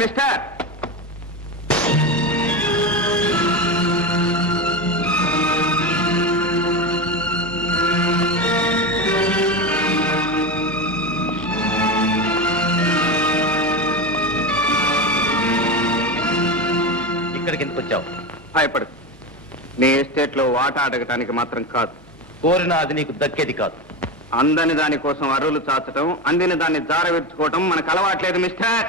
Mister, ఇక్కడికి ఎందుకు వచ్చావు? భయపడు. నీ ఎస్టేట్ లో వాటా అడగటానికి మాత్రం కాదు. కోరిన అది నీకు దక్కేది కాదు. అందని దాని కోసం అర్రులు చాచటం, అందిన దాన్ని జారవిడ్చుకోవటం మనకు అలవాట్లేదు మిస్టర్.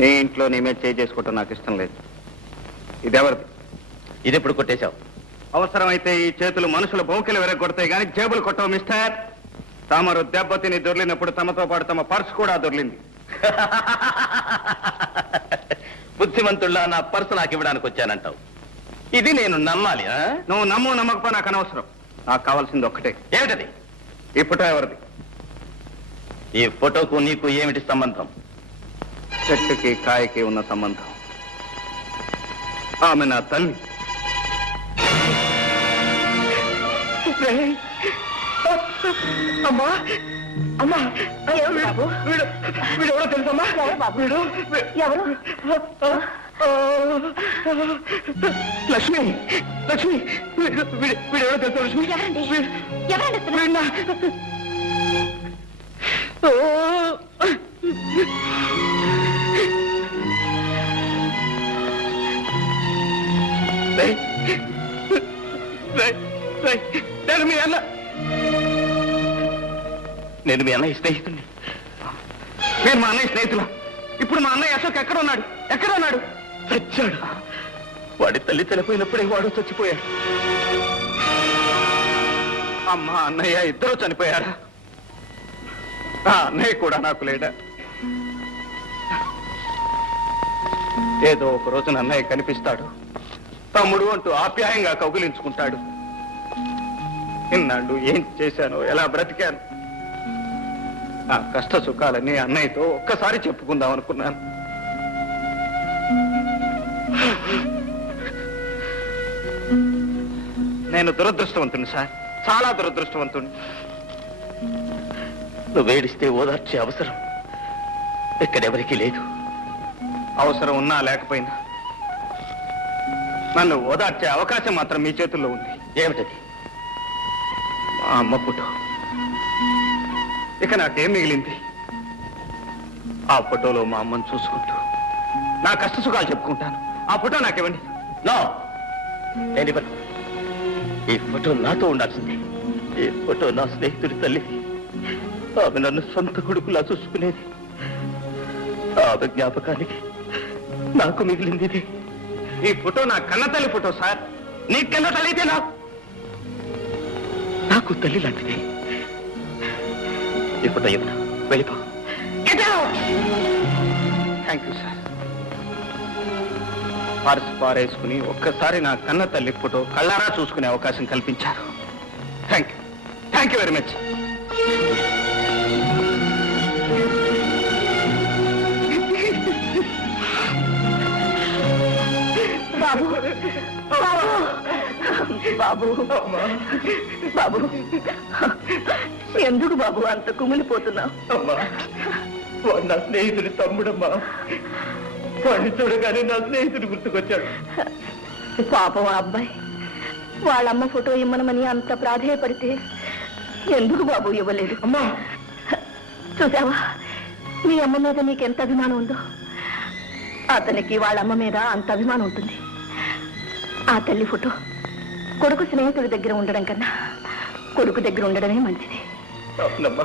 నీ ఇంట్లో నీ మీద చేసుకోవటం నాకు ఇష్టం లేదు. ఇది ఎవరిది? ఇది ఎప్పుడు కొట్టేశావు? అవసరమైతే ఈ చేతులు మనుషుల బొంకెలు విరగొడతాయి కానీ జేబులు కొట్టవు మిస్టర్. తమరు దెబ్బతిని దొర్లినప్పుడు తమతో పాటు తమ పర్స్ కూడా దొర్లింది. బుద్ధిమంతుల్లా నా పర్సు నాకు ఇవ్వడానికి వచ్చానంటావు. ఇది నేను నమ్మాలి? నువ్వు నమ్ము నమ్మకపో నాకు అనవసరం. నాకు కావాల్సింది ఒక్కటే. ఏమిటది? ఈ ఫోటో ఎవరిది? ఈ ఫోటోకు నీకు ఏమిటి సంబంధం? చెట్టుకి కాయకి ఉన్న సంబంధం. ఆమె నా తల్లి. అమ్మా అమ్మా, వీడు ఎవరో తెలుసమ్మా? వీడు ఎవరు? లక్ష్మి, లక్ష్మి, వీడు ఎవరో తెలుసా లక్ష్మి? వీడినా? నేను మీ అన్న, నేను మీ అన్నయ్య స్నేహితుడిని. నేను మా అన్నయ్య స్నేహితులు. ఇప్పుడు మా అన్నయ్య అశోక్ ఎక్కడ ఉన్నాడు? ఎక్కడ ఉన్నాడు? చచ్చాడు. వాడి తల్లి చనిపోయినప్పుడే వాడు చచ్చిపోయాడు. అమ్మ అన్నయ్య ఇద్దరు చనిపోయారా? ఆ అన్నయ్య కూడా నాకు లేడా? ఏదో ఒక రోజున అన్నయ్య కనిపిస్తాడు. తమ్ముడు అంటూ ఆప్యాయంగా కౌగిలించుకుంటాడు. ఇన్నాళ్ళు ఏం చేశానో, ఎలా బ్రతికాను, నా కష్ట సుఖాలన్నీ అన్నయ్యతో ఒక్కసారి చెప్పుకుందాం అనుకున్నాను. నేను దురదృష్టవంతుని సార్, చాలా దురదృష్టవంతుని. నువ్వు ఏడిస్తే ఓదార్చే అవసరం ఇక్కడెవరికీ లేదు. అవసరం ఉన్నా లేకపోయినా నన్ను ఓదార్చే అవకాశం మాత్రం మీ చేతుల్లో ఉంది. ఏమిటది? మా అమ్మ ఫోటో. ఇక నాకేం మిగిలింది? ఆ ఫోటోలో మా అమ్మను చూసుకుంటూ నా కష్ట సుఖాలు చెప్పుకుంటాను. ఆ ఫోటో నాకివ్వండి. నో, నేను ఇవ్వను. ఈ ఫోటో నాతో ఉండాల్సింది. ఈ ఫోటో నా స్నేహితుడి తల్లిది. ఆమె నన్ను సొంత కొడుకులా చూసుకునేది. ఆమె జ్ఞాపకానికి నాకు మిగిలింది ఇది. ఈ ఫోటో నా కన్నతల్లి ఫోటో సార్. నీ కన్న తల్లి అయితే నాకు తల్లి లాంటిది. ఈ ఫోటో ఇవ్వను. వెళ్ళిపో. Thank you sir. పర్స్ పారేసుకుని ఒక్కసారి నా కన్న తల్లి ఫోటో కళ్ళారా చూసుకునే అవకాశం కల్పించారు. Thank you, thank you very much. బాబు, బాబు, బాబు, ఎందుకు బాబు అంత కుమిలిపోతున్నావు? అమ్మా, వాడు నా స్నేహితుడి తమ్ముడమ్మా. వాడిని చూడగానే నా స్నేహితుడు గుర్తుకొచ్చాడు. పాపం ఆ అబ్బాయి వాళ్ళమ్మ ఫోటో ఇమ్మనమని అంత ప్రాధేయపడితే ఎందుకు బాబు ఇవ్వలేదు? అమ్మా, చూసావా మీ అమ్మ మీద నీకెంత అభిమానం ఉందో? అతనికి వాళ్ళమ్మ మీద అంత అభిమానం ఉంటుంది. ఆ తల్లి ఫోటో కొడుకు స్నేహితుడి దగ్గర ఉండడం కన్నా కొడుకు దగ్గర ఉండడమే మంచిది. అవునమ్మా,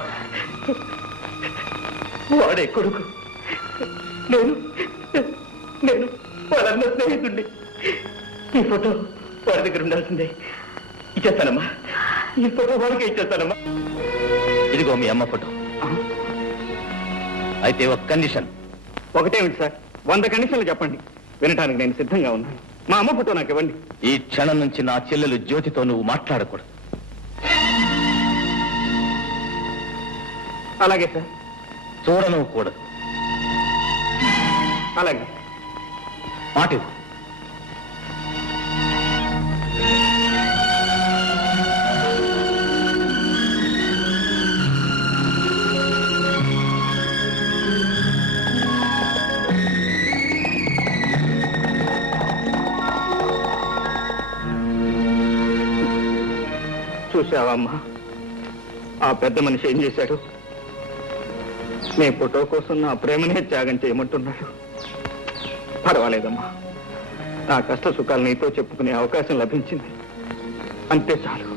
వాడే కొడుకు. నేను నేను వాళ్ళన్న స్నేహితుడిని. ఈ ఫోటో వాడి దగ్గర ఉండాల్సిందే. ఇచ్చేస్తానమ్మా, ఈ ఫోటో వాడికే ఇచ్చేస్తానమ్మా. ఇదిగో మీ అమ్మ ఫోటో. అయితే ఒక కండిషన్. ఒకటేమిటి సార్? 100 కండిషన్లు చెప్పండి, వినటానికి నేను సిద్ధంగా ఉన్నాను. మా అమ్మ ఫోటో నాకు ఇవ్వండి. ఈ క్షణం నుంచి నా చెల్లెలు జ్యోతితో నువ్వు మాట్లాడకూడదు. అలాగే సార్. చూడను కూడదు. అలాగే. మాట ఇవ్వు. చూసావమ్మా ఆ పెద్ద మనిషి ఏం చేశాడు? నీ ఫోటో కోసం నా ప్రేమనే త్యాగం చేయమంటున్నాడు. పర్వాలేదమ్మా, నా కష్ట సుఖాలు నీతో చెప్పుకునే అవకాశం లభించింది, అంతే చాలు.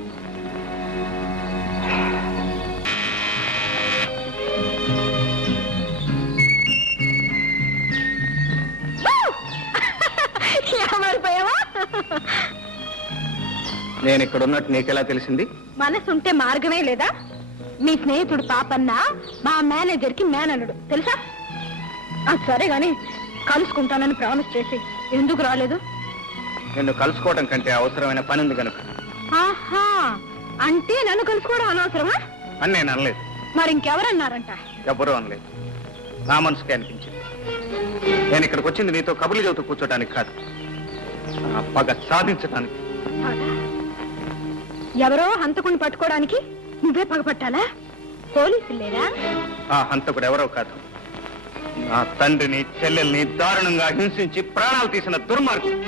నేను ఇక్కడ ఉన్నట్టు నీకెలా తెలిసింది? మనసుంటే మార్గమే లేదా? మీ స్నేహితుడు పాపన్న మా మేనేజర్ కి మేనల్లుడు తెలుసా? అది సరే గాని కలుసుకుంటానని ప్రామిస్ చేసి ఎందుకు రాలేదు? నిన్ను కలుసుకోవడం కంటే అవసరమైన పని ఉంది కనుక. ఆహా, అంటే నన్ను కలుసుకోవడం అనవసరమా అని నేను అనలేదు. మరి ఇంకెవరన్నారంట? ఎవరూ అనలేదు, నా మనసుకే అనిపించింది. నేను ఇక్కడికి వచ్చింది నీతో కబుర్లు చెబుతూ కూర్చోడానికి కాదు, నా పగ సాధించడానికి. ఎవరో హంతకుని పట్టుకోవడానికి నువ్వే పగపట్టాలా? పోలీసులు లేరా? ఆ హంతకుడు ఎవరో కాదు, నా తండ్రిని చెల్లెల్ని దారుణంగా హింసించి ప్రాణాలు తీసిన దుర్మార్గుడు.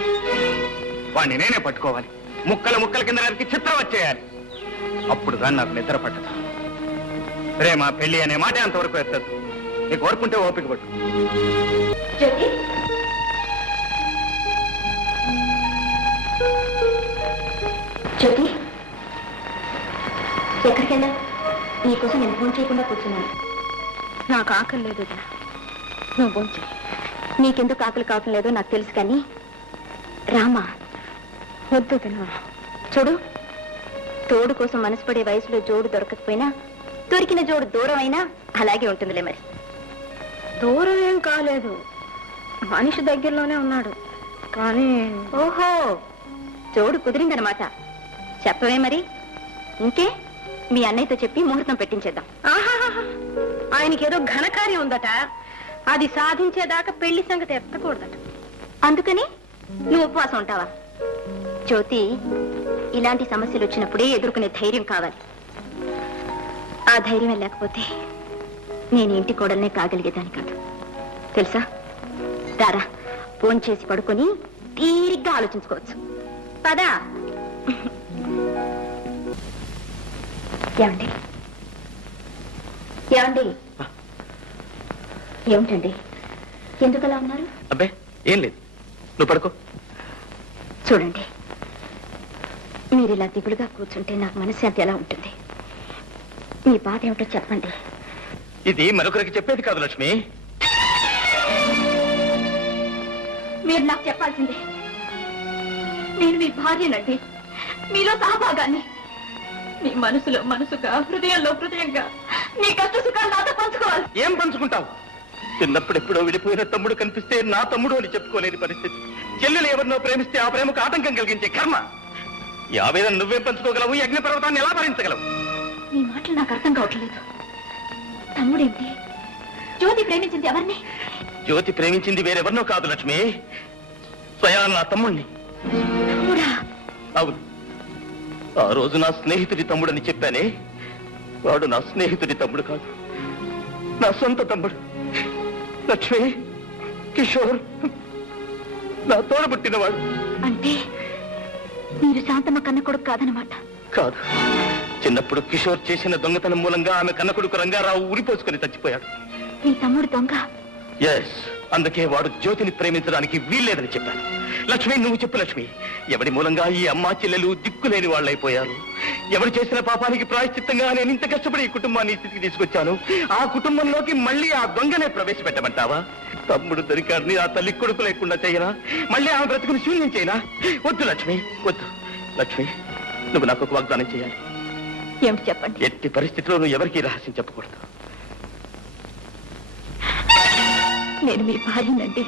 వాణ్ణి నేనే పట్టుకోవాలి, ముక్కల ముక్కల కింద నరికి చిత్రం వచ్చేయాలి. అప్పుడు కానీ నాకు నిద్ర పట్టదు. ప్రేమ పెళ్లి అనే మాట అంతవరకు ఎత్తదు. నీకు ఓర్పుంటే ఓపిక పట్టు. జ్యోతి, ఎక్కడికి వెళ్ళా? నీకోసం నేను ఫోన్ చేయకుండా కూర్చున్నాను. నాకు ఆకలి లేదు, నువ్వు ఫోన్ చేయి. నీకెందుకు ఆకలి కావటం లేదో నాకు తెలుసు, కానీ రామా వద్దు తిను. చూడు, తోడు కోసం మనసు పడే వయసులో జోడు దొరకకపోయినా దొరికిన జోడు దూరం అయినా అలాగే ఉంటుందిలే. మరి దూరం ఏం కాలేదు, మనిషి దగ్గరలోనే ఉన్నాడు. కానీ ఓహో, జోడు కుదిరిందనమాట. చెప్పవే మరి. ఇంకే మీ అన్నయ్యతో చెప్పి ముహూర్తం పెట్టించేద్దాం. ఆయనకేదో ఘనకార్యం ఉందట, అది సాధించేదాకా పెళ్లి సంగతి ఎత్తకూడదట. అందుకని నువ్వు ఉపవాసం ఉంటావా? జ్యోతి, ఇలాంటి సమస్యలు వచ్చినప్పుడే ఎదుర్కొనే ధైర్యం కావాలి. ఆ ధైర్యం లేకపోతే నేను ఇంటి కోడల్నే కాగలిగేదాన్ని కాదు, తెలుసా? రారా, ఫోన్ చేసి పడుకొని తీరిగ్గా ఆలోచించుకోవచ్చు. పదా. ఏమండి ఏమండి ఏమిటండి, ఎందుకలా ఉన్నారు? అబ్బే ఏం లేదు, నువ్వు పడుకో. చూడండి, మీరు ఇలా దిగులుగా కూర్చుంటే నాకు మనశ్శాంతి ఎలా ఉంటుంది? మీ బాధ ఏమిటో చెప్పండి. ఇది మరొకరికి చెప్పేది కాదు లక్ష్మి. మీరు నాకు చెప్పాల్సిందే. నేను మీ భార్యనండి, మీలో సహభాగాన్ని. మీ మనసులో మనసుగా, హృదయంలో హృదయంగా మీ కష్ట సుఖాలు నాతో పంచుకోవాలి. ఏం పంచుకుంటావు? చిన్నప్పుడు ఎప్పుడో విడిపోయిన తమ్ముడు కనిపిస్తే నా తమ్ముడు అని చెప్పుకోలేని పరిస్థితి. చెల్లెలు ఎవరినో ప్రేమిస్తే ఆ ప్రేమకు ఆటంకం కలిగించే కర్మ. ఈ ఆవేదన నువ్వే పంచుకోగలవు, ఈ అగ్ని పర్వతాన్ని ఎలా భరించగలవు? మీ మాటలు నాకు అర్థం కావట్లేదు. తమ్ముడేంటి? జ్యోతి ప్రేమించింది ఎవరిని? జ్యోతి ప్రేమించింది వేరెవరినో కాదు లక్ష్మి, స్వయాన నా తమ్ముణ్ణి. తమ్ముడా? అవును, ఆ రోజు నా స్నేహితుడి తమ్ముడని చెప్పానే, వాడు నా స్నేహితుడి తమ్ముడు కాదు, నా సొంత తమ్ముడు. లక్ష్మి, కిషోర్ నా తోడబుట్టినవాడు. అంటే మీరు శాంతమ్మ కన్న కొడుకు కాదనమాట? కాదు, చిన్నప్పుడు కిషోర్ చేసిన దొంగతనం మూలంగా ఆమె కన్న కొడుకు రంగారావు ఉరిపోసుకుని చచ్చిపోయాడు. మీ తమ్ముడు దొంగ? ఎస్, అందుకే వాడు జ్యోతిని ప్రేమించడానికి వీల్లేదని చెప్పాను. లక్ష్మి, నువ్వు చెప్పు లక్ష్మి, ఎవడి మూలంగా ఈ అమ్మా చెల్లెలు దిక్కులేని వాళ్ళైపోయారు? ఎవరు చేసిన పాపానికి ప్రాయశ్చిత్తంగా నేను ఇంత కష్టపడి ఈ కుటుంబాన్ని ఈ స్థితికి తీసుకొచ్చాను. ఆ కుటుంబంలోకి మళ్ళీ ఆ దొంగనే ప్రవేశపెట్టమంటావా? తమ్ముడు దొరికాడిని ఆ తల్లి కొడుకు లేకుండా చేయనా? మళ్ళీ ఆ బ్రతుకుని శూన్యం చేయనా? వద్దు లక్ష్మి, వద్దు. లక్ష్మి, నువ్వు నాకు ఒక వాగ్దానం చేయాలి. ఏమిటి చెప్పండి. ఎట్టి పరిస్థితిలో నువ్వు ఎవరికీ రహస్యం చెప్పకూడదు. నేను మీ భార్యనండి.